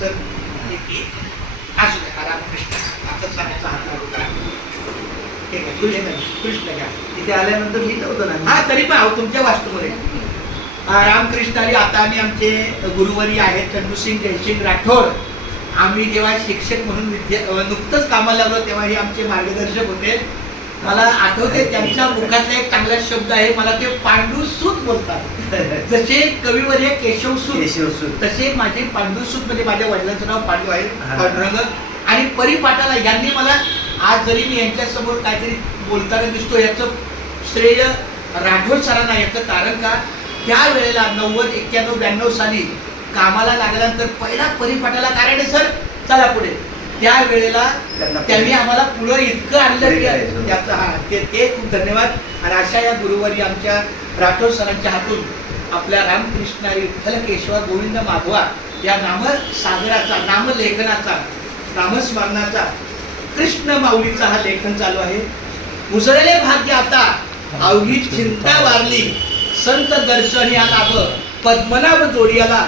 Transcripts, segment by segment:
sir असू द्या रामकृष्ण आता सांगायचा हात लागला ठीक आहे तुझे नाही कृष्ण घ्या तिथे आल्यानंतर लिहिलं होतं ना हा तरी पण आहो तुमच्या वास्तूमध्ये रामकृष्णारी आता आम्ही आमचे गुरुवरी आहेत चंदूसिंग जयसिंग राठोड आम्ही जेव्हा शिक्षक म्हणून नुकतंच कामाला लागलो तेव्हा हे आमचे मार्गदर्शक होते मला आठवते त्यांच्या मुखातला एक चांगला शब्द आहे मला ते पांडुसूत बोलतात जसे कविवर्य केशवसूत तसे माझे पांडुसूत म्हणजे माझ्या वडिलांचं नाव पांडू आहे पांडुरंग आणि परिपाठाला यांनी मला आज जरी मी यांच्यासमोर काहीतरी बोलताना दिसतो याचं श्रेय राठोड सरांना याचं कारण का त्यावेळेला 90, 91, 92 साली कामाला लागल्यानंतर पहिला परिपाठाला कारण आहे सर चला पुढे त्यावेळेला त्यांनी आम्हाला पुढं इतकं आणलं की त्याचं हा ते खूप धन्यवाद आणि अशा या गुरुवारी आमच्या राठोड सरांच्या हातून आपल्या रामकृष्ण विठ्ठल केशवा गोविंद माधवा या नामसागराचा नामलेखनाचा नामस्मरणाचा कृष्ण माऊलीचा हा लेखन चालू आहे उजळले भाग्य आता अवघी चिंता वारली संत दर्शन या लाभ पद्मनाभ जोडियाला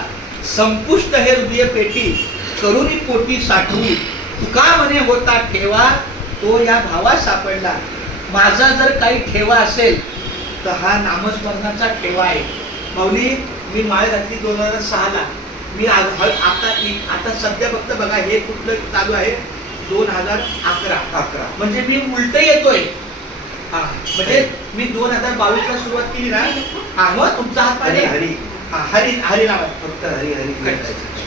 संपुष्ट हे हृदय पेटी करुणी पोटी साठवली तुका म्हणे होता ठेवा तो या भावा सापडला माझा जर काही ठेवा असेल तर हा नामस्मरणाचा ठेवा आहे माऊली मी माळ घातली 2006ला मी आता सध्या फक्त बघा हे कुठलं चालू आहे 2011 म्हणजे मी उलट येतोय हा म्हणजे मी 2022ला सुरुवात केली ना हा मग तुमचा हात पाहिजे हरी नाव आहे फक्त हरी हरी